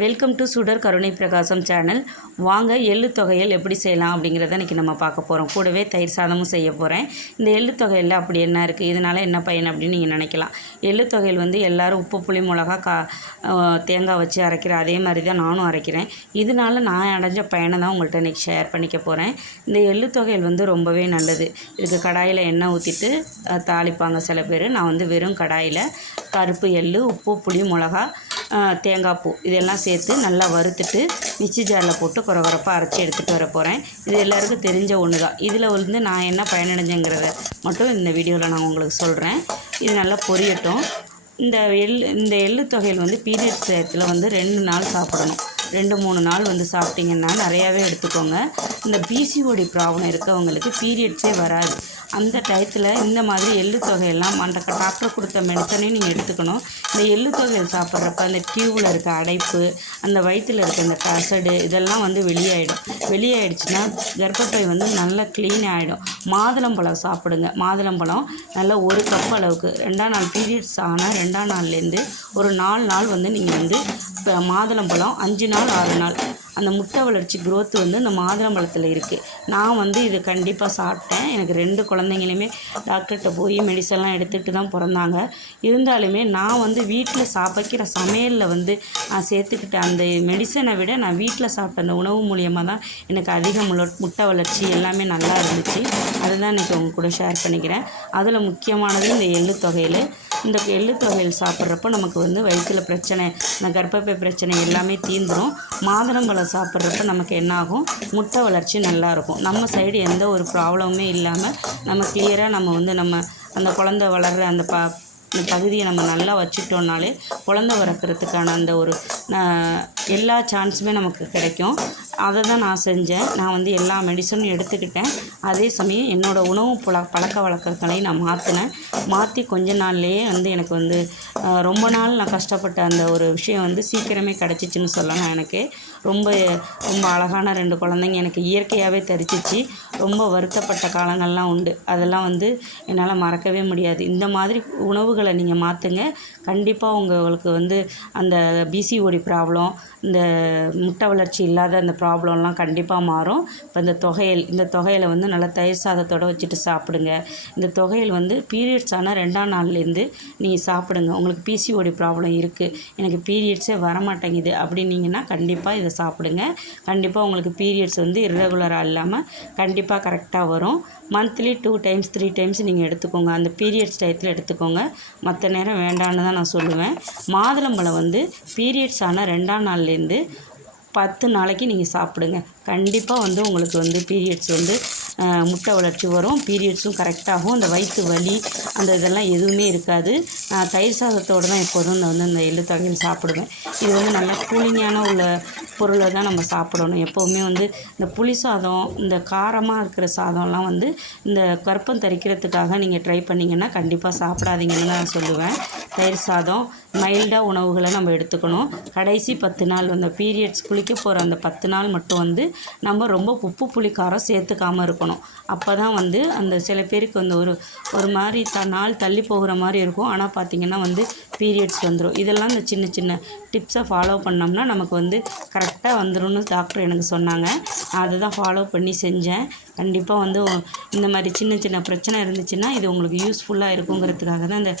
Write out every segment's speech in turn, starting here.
Welcome to சுடர் கருணை பிரகாசம் சேனல். வாங்க எள்ளு தொகையல் எப்படி செய்யலாம் அப்படிங்கிறத இன்றைக்கி நம்ம பார்க்க போகிறோம். கூடவே தயிர் சாதமும் செய்ய போகிறேன். இந்த எள்ளு தொகையில் அப்படி என்ன இருக்குது, இதனால் என்ன பயன் அப்படின்னு நீங்கள் நினைக்கலாம். எள்ளு தொகையில் வந்து எல்லோரும் உப்பு புளி மிளகா தேங்காய் வச்சு அரைக்கிற அதே மாதிரி தான் நானும் அரைக்கிறேன். இதனால் நான் அடைஞ்ச பயனை தான் உங்கள்கிட்ட இன்றைக்கி ஷேர் பண்ணிக்க போகிறேன். இந்த எள்ளு தொகையில் வந்து ரொம்பவே நல்லது. இதுக்கு கடாயில் எண்ணெய் ஊற்றிட்டு தாளிப்பாங்க சில பேர். நான் வந்து வெறும் கடாயில் கருப்பு எள்ளு, உப்பு, புளி மிளகா, தேங்காய் பூ இதெல்லாம் சேர்த்து நல்லா வறுத்துட்டு மிக்ஸி ஜாரில் போட்டு குறகுறப்பாக அரைச்சி எடுத்துகிட்டு வர போகிறேன். இது எல்லாருக்கும் தெரிஞ்ச ஒன்று தான். இதில் வந்து நான் என்ன பயனடைஞ்சேங்கிறத மட்டும் இந்த வீடியோவில் நான் உங்களுக்கு சொல்கிறேன். இது நல்லா பொரியட்டும். இந்த எள்ளு தொகையில் வந்து பீரியட்ஸ் டயத்தில் வந்து 2 நாள் சாப்பிடணும். 2-3 நாள் வந்து சாப்பிட்டிங்கன்னா நிறையாவே எடுத்துக்கோங்க. இந்த பிசிஓடி ப்ராப்ளம் இருக்கவங்களுக்கு பீரியட்ஸே வராது. அந்த டயத்தில் இந்த மாதிரி எள்ளு தொகையெல்லாம் அந்த டாக்டர் கொடுத்த மெடிசனையும் நீங்கள் எடுத்துக்கணும். இந்த எள்ளு தொகையில் சாப்பிட்றப்ப அந்த டியூவில் இருக்க அடைப்பு, அந்த வயிற்றில் இருக்க அந்த கசடு இதெல்லாம் வந்து வெளியாயிடுச்சுன்னா கர்ப்பப்பை வந்து நல்லா க்ளீன் ஆகிடும். மாதுளம்பழம் சாப்பிடுங்க. மாதுளம்பழம் நல்லா 1 கப் அளவுக்கு 2ஆம் நாள் பீரியட்ஸ் ஆனால் 2ஆம் நாள்லேருந்து ஒரு 4 நாள் வந்து நீங்கள் வந்து மாதுளம்பழம் 5 நாள் 6 நாள் அந்த முட்டை வளர்ச்சி growth வந்து இந்த மாதுளம்பழத்தில் இருக்குது. நான் வந்து இது கண்டிப்பாக சாப்பிட்டேன். எனக்கு 2 குழந்தைங்களுமே டாக்டர்கிட்ட போய் மெடிசன்லாம் எடுத்துகிட்டு தான் பிறந்தாங்க. இருந்தாலுமே நான் வந்து வீட்டில் வைக்கிற சமையலில் வந்து நான் சேர்த்துக்கிட்ட அந்த மெடிசனை விட நான் வீட்டில் சாப்பிட்ட அந்த உணவு மூலியமாக தான் எனக்கு அதிக முட்டை வளர்ச்சி எல்லாமே நல்லா இருந்துச்சு. அதுதான் இன்றைக்கி உங்கள் கூட ஷேர் பண்ணிக்கிறேன். அதில் முக்கியமானது இந்த எள்ளு தொகையில். இந்த எள்ளு தொகையில் சாப்பிட்றப்போ நமக்கு வந்து வயிற்றில் பிரச்சனை, இந்த கர்ப்பப்பை பிரச்சனை எல்லாமே தீர்ந்துடும். மாதுளம்பழம் சாப்பிட்றப்ப நமக்கு என்னாகும், முட்டை வளர்ச்சி நல்லாயிருக்கும். நம்ம சைடு எந்த ஒரு ப்ராப்ளமுமே இல்லாமல் நம்ம கிளியராக நம்ம அந்த குழந்தை வளர்கிற அந்த பகுதியை நம்ம நல்லா வச்சுக்கிட்டோம்னாலே குழந்தை பிறக்கிறதுக்கான அந்த ஒரு எல்லா சான்ஸுமே நமக்கு கிடைக்கும். அதை தான் நான் செஞ்சேன். நான் வந்து எல்லா மெடிசனும் எடுத்துக்கிட்டேன். அதே சமயம் என்னோடய உணவு பழக்க வழக்கங்களையும் நான் மாற்றி கொஞ்ச நாள்லேயே வந்து எனக்கு வந்து ரொம்ப நாள் நான் கஷ்டப்பட்ட அந்த ஒரு விஷயம் வந்து சீக்கிரமே கிடச்சிச்சின்னு சொல்லலாம். எனக்கு ரொம்ப அழகான 2 குழந்தைங்க எனக்கு இயற்கையாகவே தரிச்சிச்சு. ரொம்ப வருத்தப்பட்ட காலங்கள்லாம் உண்டு. அதெல்லாம் வந்து என்னால் மறக்கவே முடியாது. இந்த மாதிரி உணவுகளை நீங்கள் மாற்றுங்க. கண்டிப்பாக உங்களுக்கு வந்து அந்த பிசிஓடி ப்ராப்ளம், இந்த முட்டை வளர்ச்சி இல்லாத அந்த ப்ராப்ளம்லாம் கண்டிப்பாக மாறும். இப்போ இந்த தொகையில் வந்து நல்லா தயிர் சாதத்தோடு வச்சுட்டு சாப்பிடுங்க. இந்த தொகையில் வந்து பீரியட்ஸ் ஆனால் 2ஆம் நாள்லேருந்து நீங்கள் சாப்பிடுங்க. உங்களுக்கு பிசிஓடி ப்ராப்ளம் இருக்குது, எனக்கு பீரியட்ஸே வரமாட்டேங்குது அப்படின்னீங்கன்னா கண்டிப்பாக இதை சாப்பிடுங்க. கண்டிப்பாக உங்களுக்கு பீரியட்ஸ் வந்து இர்ரெகுலராக இல்லாமல் கண்டிப்பாக கரெக்டாக வரும். மந்த்லி 2 டைம்ஸ் 3 டைம்ஸ் நீங்கள் எடுத்துக்கோங்க. அந்த பீரியட்ஸ் டயத்தில் எடுத்துக்கோங்க. மற்ற நேரம் வேண்டான்னு தான் நான் சொல்லுவேன். மாதுளம்பழம் வந்து பீரியட்ஸ் ஆனால் 2ஆம் நாள்லேருந்து 10 நாளைக்கு நீங்கள் சாப்பிடுங்க. கண்டிப்பாக வந்து உங்களுக்கு வந்து பீரியட்ஸ் வந்து முட்டை வளர்ச்சி வரும். பீரியட்ஸும் கரெக்டாகும். அந்த வயிற்று வலி அந்த இதெல்லாம் எதுவுமே இருக்காது. நான் தயிர் சாதத்தோடு தான் எப்போதும் நான் வந்து இந்த எள்ளு தொகையில் சாப்பிடுவேன். இது வந்து நல்லா கூலிங்கான உள்ள பொருளை தான் நம்ம சாப்பிடணும். எப்போவுமே வந்து இந்த புளி சாதம், இந்த காரமாக இருக்கிற சாதம்லாம் வந்து இந்த கர்ப்பம் தரிக்கிறதுக்காக நீங்கள் ட்ரை பண்ணிங்கன்னா கண்டிப்பாக சாப்பிடாதீங்கன்னு நான் சொல்லுவேன். தயிர் சாதம் மைல்டாக உணவுகளை நம்ம எடுத்துக்கணும். கடைசி 10 நாள் அந்த பீரியட்ஸ் குளிக்க போகிற அந்த 10 நாள் மட்டும் வந்து நம்ம ரொம்ப உப்பு புளி காரம் சேர்த்துக்காமல் இருக்கணும். அப்போ தான் வந்து அந்த சில பேருக்கு வந்து ஒரு மாதிரி நாள் தள்ளி போகிற மாதிரி இருக்கும். ஆனால் பார்த்திங்கன்னா வந்து பீரியட்ஸ் வந்துடும். இதெல்லாம் இந்த சின்ன சின்ன டிப்ஸை ஃபாலோ பண்ணோம்னா நமக்கு வந்து கரெக்டாக வந்துடும்னு டாக்டர் எனக்கு சொன்னாங்க. அதை தான் ஃபாலோ பண்ணி செஞ்சேன். கண்டிப்பாக வந்து இந்த மாதிரி சின்ன சின்ன பிரச்சனை இருந்துச்சுன்னா இது உங்களுக்கு யூஸ்ஃபுல்லாக இருக்குங்கிறதுக்காக தான் இந்த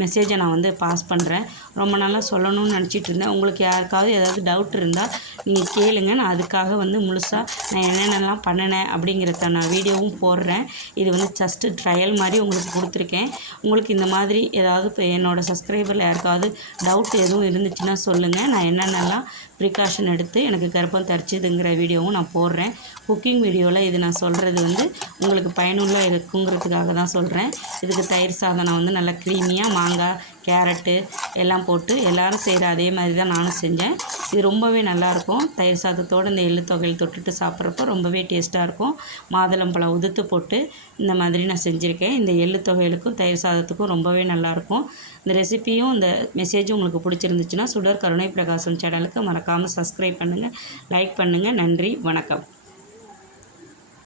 மெசேஜை நான் வந்து பாஸ் பண்ணுறேன். ரொம்ப நாளாக சொல்லணும்னு நினச்சிட்டு இருந்தேன். உங்களுக்கு யாருக்காவது ஏதாவது டவுட் இருந்தால் நீங்கள் கேளுங்க. நான் அதுக்காக வந்து முழுசாக நான் என்னென்னலாம் பண்ணினேன் அப்படிங்கிறத நான் வீடியோவும் போடுறேன். இது வந்து ஜஸ்ட்டு ட்ரையல் மாதிரி உங்களுக்கு கொடுத்துருக்கேன். உங்களுக்கு இந்த மாதிரி ஏதாவது இப்போ என்னோடய சப்ஸ்கிரைபரில் யாருக்காவது டவுட் எதுவும் இருந்துச்சுன்னா சொல்லுங்கள். நான் என்னென்னலாம் ப்ரிகாஷன் எடுத்து எனக்கு கர்ப்பம் தரிச்சதுங்கிற வீடியோவும் நான் போடுறேன். குக்கிங் வீடியோவில் இது நான் சொல்கிறது வந்து உங்களுக்கு பயனுள்ள இருக்குங்கிறதுக்காக தான் சொல்கிறேன். இதுக்கு தயிர் சாதம் நான் வந்து நல்லா க்ரீமியாக மாங்காய், கேரட்டு எல்லாம் போட்டு எல்லோரும் செய்கிற அதே மாதிரி தான் நானும் செஞ்சேன். இது ரொம்பவே நல்லாயிருக்கும். தயிர் சாதத்தோடு இந்த எள்ளு தொகையில் தொட்டுட்டு சாப்பிட்றப்போ ரொம்பவே டேஸ்ட்டாக இருக்கும். மாதுளம்பழம் உதுத்து போட்டு இந்த மாதிரி நான் செஞ்சுருக்கேன். இந்த எள்ளு தொகையிலுக்கும் தயிர் சாதத்துக்கும் ரொம்பவே நல்லாயிருக்கும். இந்த ரெசிப்பியும் இந்த மெசேஜும் உங்களுக்கு பிடிச்சிருந்துச்சுன்னா சுடர் கருணை பிரகாசம் சேனலுக்கு மறக்காமல் சப்ஸ்கிரைப் பண்ணுங்கள், லைக் பண்ணுங்கள். நன்றி, வணக்கம்.